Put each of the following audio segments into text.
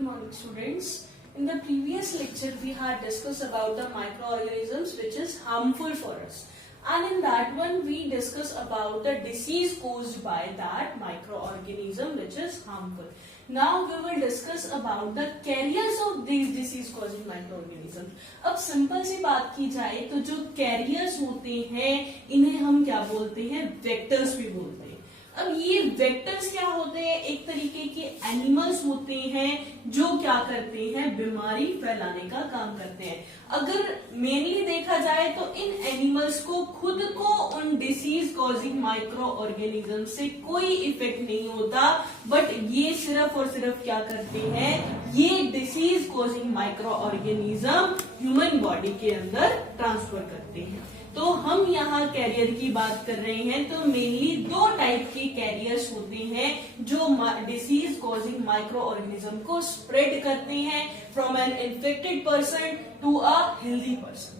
Good morning, students. In the previous lecture, we had discussed about the microorganisms which is harmful for us. And in that one, we discussed about the disease caused by that microorganism which is harmful. Now we will discuss about the carriers of these disease causing microorganisms. अब simple सी बात की जाए तो जो carriers होते हैं इन्हें हम क्या बोलते हैं, वेक्टर्स भी बोलते हैं. अब ये वेक्टर्स क्या होते हैं, एक तरीके के एनिमल्स होते हैं जो क्या करते हैं, बीमारी फैलाने का काम करते हैं. अगर मेनली देखा जाए तो इन एनिमल्स को खुद को उन डिसीज कॉजिंग माइक्रो ऑर्गेनिज्म से कोई इफेक्ट नहीं होता, बट ये सिर्फ और सिर्फ क्या करते हैं, ये disease causing micro organism human body के अंदर ट्रांसफर करते हैं. तो हम यहाँ कैरियर की बात कर रहे हैं. तो मेनली दो टाइप के कैरियर्स होते हैं जो डिसीज कॉजिंग माइक्रो ऑर्गेनिज्म को स्प्रेड करते हैं from an infected person to a healthy person.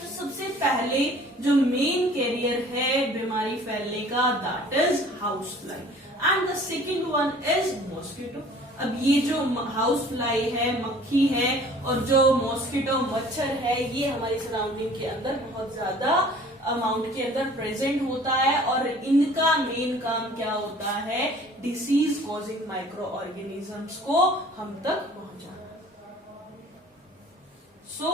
तो सबसे पहले जो मेन कैरियर है बीमारी फैलने का, that is house fly, and the second one is mosquito. अब ये जो हाउस फ्लाई है, मक्खी है, और जो मॉस्किटो मच्छर है, ये हमारी सराउंडिंग के अंदर बहुत ज्यादा अमाउंट के अंदर प्रेजेंट होता है और इनका मेन काम क्या होता है, डिसीज कॉजिंग माइक्रो ऑर्गेनिजम्स को हम तक पहुंचाना. So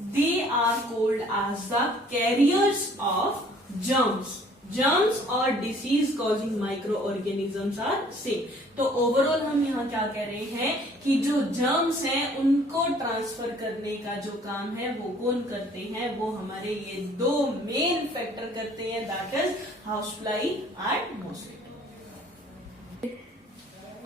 they are called as the carriers of germs. Germs और disease causing micro organisms are same. तो ओवरऑल हम यहाँ क्या कह रहे हैं कि जो जर्म्स हैं उनको ट्रांसफर करने का जो काम है वो कौन करते हैं, वो हमारे ये दो मेन फैक्टर करते हैं, that is house fly and mosquito.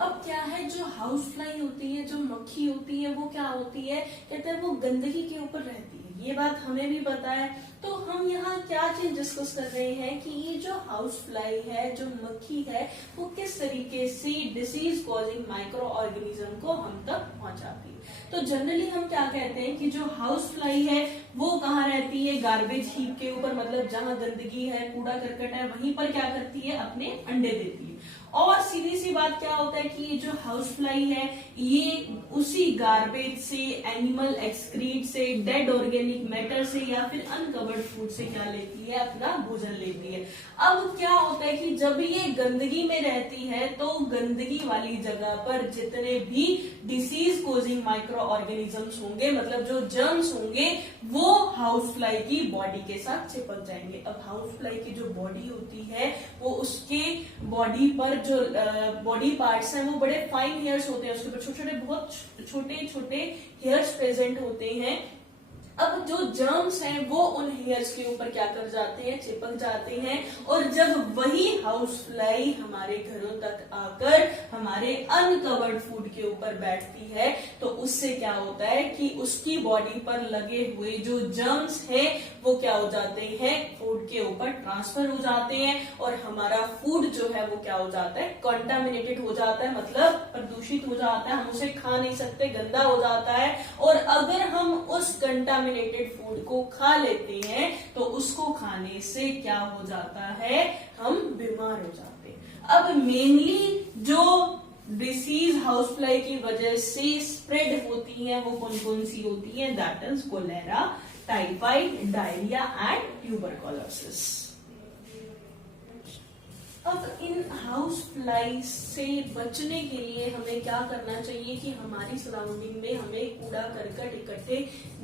अब क्या है, जो हाउस फ्लाई होती है, जो मक्खी होती है, वो क्या होती है, कहते हैं वो गंदगी के ऊपर रहती है. ये बात हमें भी पता है. तो हम यहाँ क्या चीज डिस्कस कर रहे हैं कि ये जो हाउस फ्लाई है, जो मक्खी है, वो किस तरीके से डिसीज कॉजिंग माइक्रो ऑर्गेनिज्म को हम तक पहुंचाती है. तो जनरली हम क्या कहते हैं कि जो हाउस फ्लाई है वो कहाँ रहती है, गार्बेज हीप के ऊपर, मतलब जहां गंदगी है, कूड़ा करकट है, वहीं पर क्या करती है, अपने अंडे देती है. और सीधी सी बात क्या होता है कि ये जो हाउस फ्लाई है ये उसी गार्बेज से, एनिमल एक्सक्रीट से, डेड ऑर्गेनिक मैटर से या फिर अनकवर्ड फूड से क्या लेती है, अपना भोजन लेती है. अब क्या होता है कि जब ये गंदगी में रहती है तो गंदगी वाली जगह पर जितने भी डिसीज कॉजिंग माइक्रो ऑर्गेनिजम्स होंगे, मतलब जो जर्म्स होंगे, वो हाउस फ्लाई की बॉडी के साथ चिपक जाएंगे. अब हाउस फ्लाई की जो बॉडी होती है वो उसके बॉडी पर जो बॉडी पार्ट्स हैं वो बड़े फाइन हेयर्स होते हैं, उसके ऊपर छोटे छोटे, बहुत छोटे छोटे हेयर्स प्रेजेंट होते हैं. अब जो जर्म्स हैं वो उन हेयर्स के ऊपर क्या कर जाते हैं, चिपक जाते हैं. और जब वही हाउस फ्लाई हमारे घरों तक आकर हमारे अनकवर्ड फूड के ऊपर बैठती है तो उससे क्या होता है कि उसकी बॉडी पर लगे हुए जो जर्म्स हैं वो क्या हो जाते हैं, फूड के ऊपर ट्रांसफर हो जाते हैं और हमारा फूड जो है वो क्या हो जाता है, कंटामिनेटेड हो जाता है, मतलब प्रदूषित हो जाता है. हम उसे खा नहीं सकते, गंदा हो जाता है. और अगर हम उस कंटामिनेटेड फूड को खा लेते हैं तो उसको खाने से क्या हो जाता है, हम बीमार हो जाते हैं. अब मेनली जो डिसीज हाउस फ्लाई की वजह से स्प्रेड होती हैं वो कौन कौन सी होती हैं, that is cholera, typhoid, diarrhoea and tuberculosis. अब इन हाउस फ्लाई से बचने के लिए हमें क्या करना चाहिए कि हमारी सराउंडिंग में हमें कूड़ा करकट इकट्ठे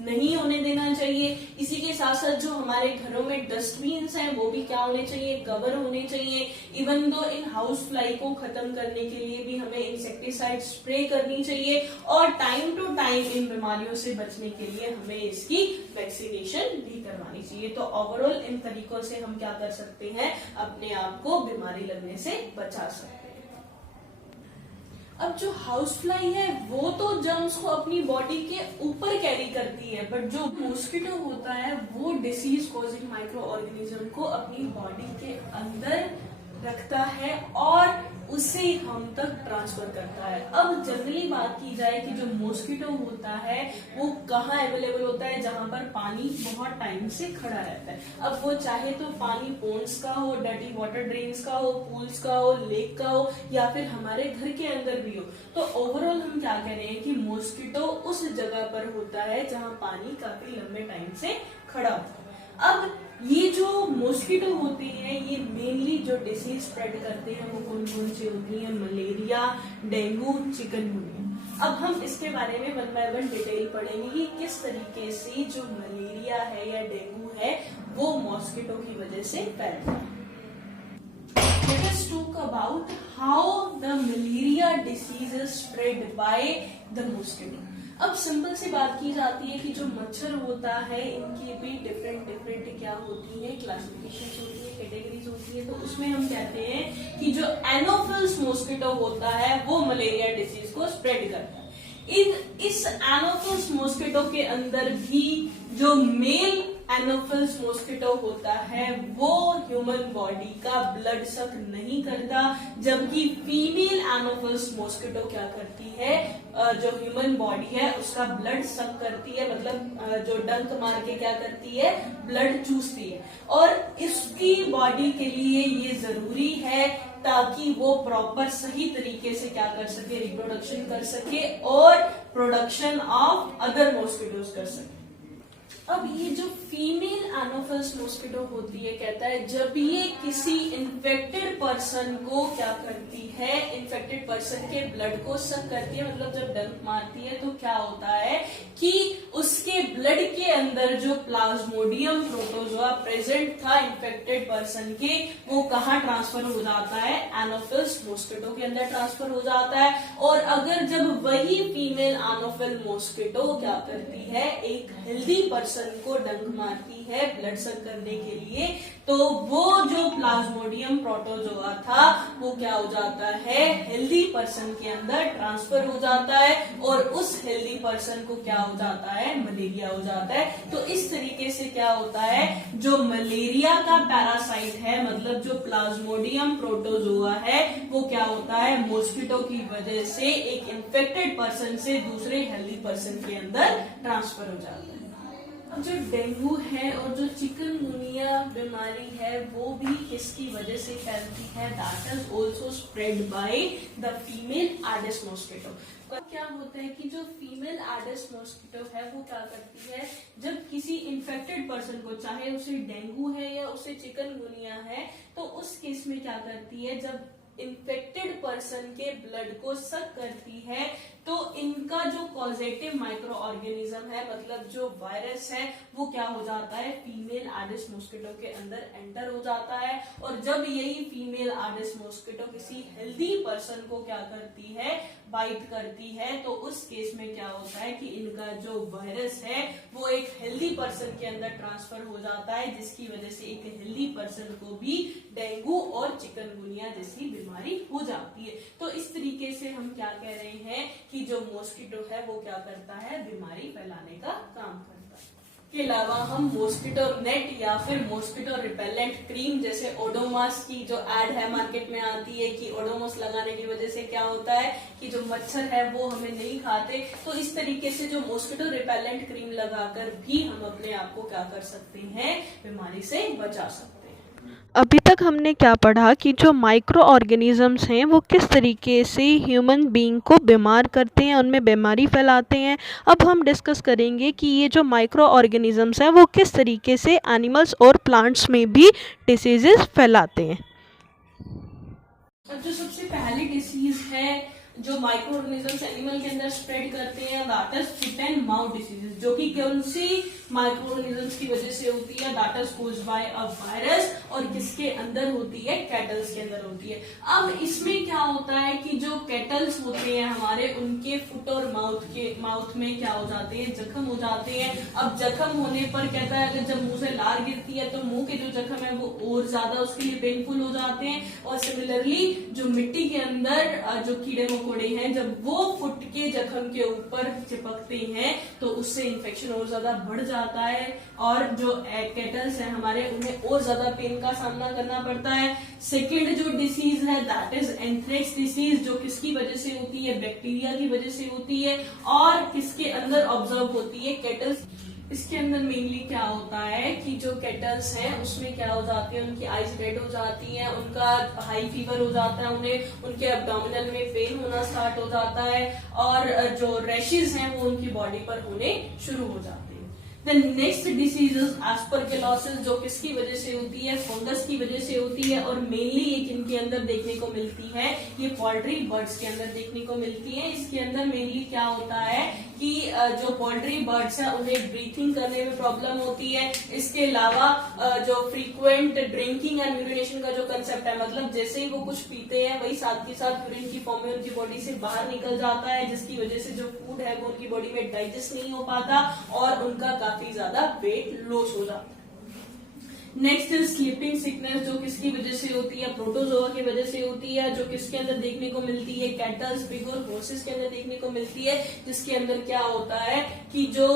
नहीं होने देना चाहिए. इसी के साथ साथ जो हमारे घरों में डस्टबिन्स हैं वो भी क्या होने चाहिए, कवर होने चाहिए. Even though in house fly को खत्म करने के लिए भी हमें इंसेक्टिसाइड स्प्रे करनी चाहिए और टाइम टू टाइम इन बीमारियों से बचने के लिए हमें इसकी वैक्सीनेशन भी करवानी चाहिए. तो ओवरऑल इन तरीकों से हम क्या कर सकते हैं, अपने आप को बीमारी लगने से बचा सकते हैं. अब जो हाउस फ्लाई है वो तो जर्म्स को अपनी बॉडी के ऊपर कैरी करती है, बट जो मॉस्किटो होता है वो डिसीज कॉजिंग माइक्रो ऑर्गेनिज्म को अपनी बॉडी के अंदर रखता है और उसे हम तक ट्रांसफर करता है। अब जनरली बात की जाए कि जो मॉस्किटो होता है वो कहाँ अवेलेबल होता है, जहां पर पानी बहुत टाइम से खड़ा रहता है। अब वो चाहे तो पानी पोन्ड्स का हो, डर्टी वाटर ड्रेन्स का हो, पूल्स का हो, लेक का हो, या फिर हमारे घर के अंदर भी हो। तो ओवरऑल हम क्या कह रहे हैं कि मॉस्किटो उस जगह पर होता है जहां पानी काफी लंबे टाइम से खड़ा होता है। अब ये जो मॉस्किटो होते हैं ये मेनली जो डिसीज स्प्रेड करते हैं वो कौन कौन सी होती हैं? Malaria, dengue, chikungunya. अब हम इसके बारे में वन बाय वन डिटेल पढ़ेंगे कि किस तरीके से जो मलेरिया है या डेंगू है वो मॉस्किटो की वजह से फैलता है। Let us talk about how the malaria disease is spread by the mosquito. अब सिंपल सी बात की जाती है कि जो मच्छर होता है इनकी भी डिफरेंट क्या होती है, क्लासिफिकेशन होती है, कैटेगरीज होती है। तो उसमें हम कहते हैं कि जो एनोफिल्स मॉस्किटो होता है वो मलेरिया डिसीज को स्प्रेड करता है। इस एनोफिल्स मॉस्किटो के अंदर भी जो मेल एनोफिल्स मॉस्किटो होता है वो ह्यूमन बॉडी का ब्लड सक नहीं करता, जबकि फीमेल एनोफिल्स मॉस्किटो क्या करती है, जो ह्यूमन बॉडी है उसका ब्लड सक करती है, मतलब जो डंक मार के क्या करती है, ब्लड चूसती है। और इसकी बॉडी के लिए ये जरूरी है ताकि वो प्रॉपर सही तरीके से क्या कर सके, रिप्रोडक्शन कर सके और प्रोडक्शन ऑफ अदर मॉस्किटोज कर सके। अब ये जो फीमेल एनोफिल्स मॉस्किटो होती है, कहता है जब ये किसी इन्फेक्टेड पर्सन को क्या करती है, इन्फेक्टेड पर्सन के ब्लड को सक करती है, मतलब जब डंक मारती है तो क्या होता है कि उसके ब्लड के अंदर जो प्लाज्मोडियम प्रोटोजोआ प्रेजेंट था इन्फेक्टेड पर्सन के, वो कहाँ ट्रांसफर हो जाता है, एनोफिल्स मॉस्किटो के अंदर ट्रांसफर हो जाता है। और अगर जब वही फीमेल एनोफिल मॉस्किटो क्या करती है, एक हेल्दी पर्सन को डंक मारती है ब्लड सक करने के लिए, तो वो जो प्लाज्मोडियम प्रोटोजोआ था वो क्या हो जाता है, हेल्दी पर्सन के अंदर ट्रांसफर हो जाता है और उस हेल्दी पर्सन को क्या हो जाता है, मलेरिया हो जाता है। तो इस तरीके से क्या होता है, जो मलेरिया का पैरासाइट है, मतलब जो प्लाज्मोडियम प्रोटोजोआ है, वो क्या होता है, मॉस्किटो की वजह से एक इन्फेक्टेड पर्सन से दूसरे हेल्दी पर्सन के अंदर ट्रांसफर हो जाता है। जो डेंगू है और जो चिकनगुनिया बीमारी है वो भी किसकी वजह से फैलती है, that is also spread by the female Aedes mosquito. क्या होता है कि जो फीमेल एडिस मॉस्किटो है वो क्या करती है, जब किसी इन्फेक्टेड पर्सन को, चाहे उसे डेंगू है या उसे चिकनगुनिया है, तो उस केस में क्या करती है, जब इन्फेक्टेड पर्सन के ब्लड को सक करती है तो इनका जो कॉजेटिव माइक्रो ऑर्गेनिज्म है, मतलब जो वायरस है, वो क्या हो जाता है, फीमेल एडिस मॉस्किटो के अंदर एंटर हो जाता है। और जब यही फीमेल एडिस मॉस्किटो किसी हेल्दी पर्सन को क्या करती है, बाइट करती है, तो उस केस में क्या होता है कि इनका जो वायरस है वो एक हेल्दी पर्सन के अंदर ट्रांसफर हो जाता है, जिसकी वजह से एक हेल्दी पर्सन को भी डेंगू और चिकनगुनिया जैसी बीमारी हो जाती है। तो इस तरीके से हम क्या कह रहे हैं कि जो मॉस्किटो है वो क्या करता है, बीमारी फैलाने का काम करता है। के अलावा हम मॉस्किटो नेट या फिर मॉस्किटो रिपेलेंट क्रीम, जैसे ओडोमॉस की जो एड है मार्केट में आती है कि ओडोमॉस लगाने की वजह से क्या होता है कि जो मच्छर है वो हमें नहीं खाते, तो इस तरीके से जो मॉस्किटो रिपेलेंट क्रीम लगाकर भी हम अपने आप को क्या कर सकते हैं, बीमारी से बचा सकते हैं। अभी तक हमने क्या पढ़ा कि जो माइक्रो ऑर्गेनिजम्स हैं वो किस तरीके से ह्यूमन बीइंग को बीमार करते हैं, उनमें बीमारी फैलाते हैं। अब हम डिस्कस करेंगे कि ये जो माइक्रो ऑर्गेनिजम्स हैं वो किस तरीके से एनिमल्स और प्लांट्स में भी डिसीजेस फैलाते हैं। जो सबसे पहली डिसीज है जो माइक्रो ऑर्गेनिजम्स एनिमल के अंदर स्प्रेड करते हैं, that is foot and mouth diseases, जो कि कौन सी माइक्रो ऑर्गेनिजम्स की वजह से होती है, that is caused by a virus, और किसके अंदर होती है, कैटल्स के अंदर होती है। अब इसमें क्या होता है कि जो कैटल्स होते हैं हमारे, उनके फुट और माउथ में क्या हो जाते हैं, जख्म हो जाते हैं। अब जख्म होने पर कहता है अगर जब मुंह से लार गिरती है तो मुंह के जो जख्म है वो और ज्यादा उसके लिए पेनफुल हो जाते हैं। और सिमिलरली जो मिट्टी के अंदर जो कीड़े कीड़े हैं जब वो फुट के जख्म के ऊपर चिपकते हैं तो उससे इन्फेक्शन और ज्यादा बढ़ जाता है और जो कैटल्स हैं हमारे उन्हें और ज्यादा पेन का सामना करना पड़ता है। सेकेंड जो डिसीज है दैट इज एंथ्रेक्स डिसीज, जो किसकी वजह से होती है, बैक्टीरिया की वजह से होती है और किसके अंदर ऑब्जर्व होती है, कैटल्स। इसके अंदर मेनली क्या होता है कि जो कैटल्स हैं उसमें क्या हो जाती है, उनकी आईज रेड हो जाती है, उनका हाई फीवर हो जाता है, उन्हें उनके एब्डोमिनल में पेन होना स्टार्ट हो जाता है और जो रैशेज हैं वो उनकी बॉडी पर होने शुरू हो जाते हैं। देन नेक्स्ट डिसीज एस्परगिलोसिस, जो किसकी वजह से होती है, फंगस की वजह से होती है और मेनली एक इनके अंदर देखने को मिलती है, ये पोल्ट्री बर्ड्स के अंदर देखने को मिलती है। इसके अंदर मेनली क्या होता है कि जो पोल्ट्री बर्ड्स है उन्हें ब्रीथिंग करने में प्रॉब्लम होती है। इसके अलावा जो फ्रीक्वेंट ड्रिंकिंग एंड यूरिनेशन का जो कंसेप्ट है, मतलब जैसे ही वो कुछ पीते हैं वही साथ के साथ यूरिन की फॉर्म में उनकी बॉडी से बाहर निकल जाता है, जिसकी वजह से जो फूड है वो उनकी बॉडी में डाइजेस्ट नहीं हो पाता और उनका काफी ज्यादा वेट लॉस हो जाता है। नेक्स्ट इज स्लीपिंग सिकनेस, जो किसकी वजह से होती है, प्रोटोजोआ की वजह से होती है, जो किसके अंदर देखने को मिलती है, कैटल्स, पिग और हॉर्सेस के अंदर देखने को मिलती है, जिसके अंदर क्या होता है कि जो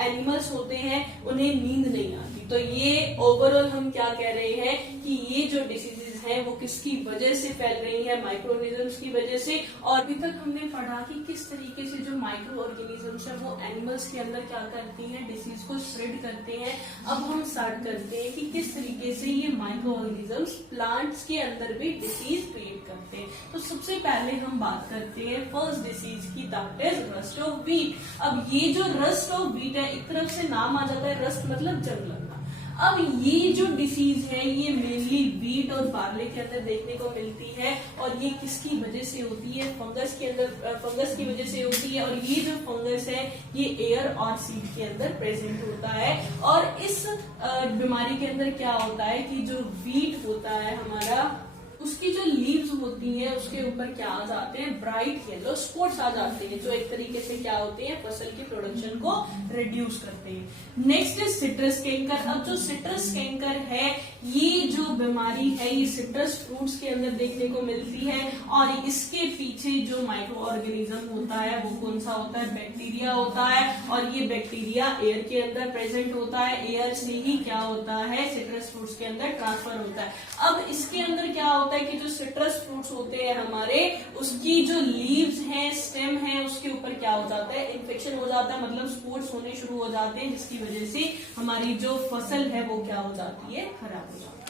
एनिमल्स होते हैं उन्हें नींद नहीं आती। तो ये ओवरऑल हम क्या कह रहे हैं कि ये जो डिसीजेज हैं वो किसकी वजह से फैल रही है, माइक्रो ऑर्गेनिजम्स की वजह से। और अभी तक हमने पढ़ा कि किस तरीके से जो माइक्रो ऑर्गेनिजम्स है वो एनिमल्स के अंदर क्या करती हैं, डिसीज को स्प्रेड करते हैं। अब हम स्टार्ट करते हैं कि किस तरीके से ये माइक्रो ऑर्गेनिजम्स प्लांट्स के अंदर भी डिसीज क्रिएट करते हैं। तो सबसे पहले हम बात करते हैं फर्स्ट डिसीज की, that is rust of wheat. अब ये जो रस्ट ऑफ व्हीट है, एक तरफ से नाम आ जाता है रस्ट मतलब जंग लगना। अब ये जो डिसीज है ये मेनली व्हीट और बार्ले के अंदर देखने को मिलती है और ये किसकी वजह से होती है, फंगस के अंदर, फंगस की वजह से होती है। और ये जो फंगस है ये एयर और सीड के अंदर प्रेजेंट होता है और इस बीमारी के अंदर क्या होता है कि जो व्हीट होता है हमारा, उसकी जो लीव्स होती हैं उसके ऊपर क्या आ जाते हैं, ब्राइट येलो स्पॉट्स आ जाते हैं, जो एक तरीके से क्या होते हैं, फसल की प्रोडक्शन को रिड्यूस करते हैं। Next is citrus canker. अब जो सिट्रस कैंकर है ये जो बीमारी है ये सिट्रस फ्रूट्स के अंदर देखने को मिलती है और इसके पीछे जो माइक्रो ऑर्गेनिज्म होता है वो कौन सा होता है, बैक्टीरिया होता है और ये बैक्टीरिया एयर के अंदर प्रेजेंट होता है। एयर से ही क्या होता है, सिट्रस फ्रूट्स के अंदर ट्रांसफर होता है। अब इसके अंदर क्या होता है कि जो सिट्रस फ्रूट्स होते हैं हमारे, उसकी जो लीव्स हैं, स्टेम है, उसके ऊपर क्या हो जाता है, इन्फेक्शन हो जाता है, मतलब स्पोर्स होने शुरू हो जाते हैं, जिसकी वजह से हमारी जो फसल है वो क्या हो जाती है, खराब हो जाती है।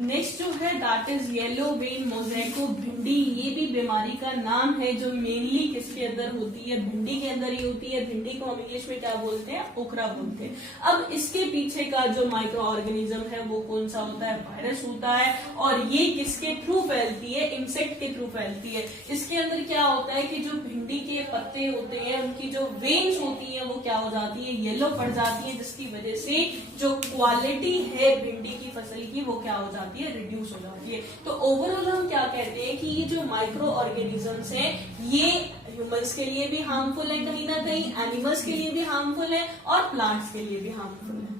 नेक्स्ट जो है दैट इज येलो वेन मोज़ेको भिंडी। ये भी बीमारी का नाम है जो मेनली किसके अंदर होती है, भिंडी के अंदर ही होती है। भिंडी को हम इंग्लिश में क्या बोलते हैं, ओकरा बोलते हैं। अब इसके पीछे का जो माइक्रो ऑर्गेनिज्म है वो कौन सा होता है, वायरस होता है और ये किसके थ्रू फैलती है, इंसेक्ट के थ्रू फैलती है। इसके अंदर क्या होता है कि जो भिंडी के पत्ते होते हैं उनकी जो वेन्स होती है वो क्या हो जाती है, येलो पड़ जाती है, जिसकी वजह से जो क्वालिटी है भिंडी की फसल की वो क्या हो जाती है, रिड्यूस हो जाती है। तो ओवरऑल हम क्या कहते हैं कि ये जो माइक्रो ऑर्गेनिजम्स हैं ये ह्यूमंस के लिए भी हार्मफुल है, कहीं ना कहीं एनिमल्स के लिए भी हार्मफुल है और प्लांट्स के लिए भी हार्मफुल है।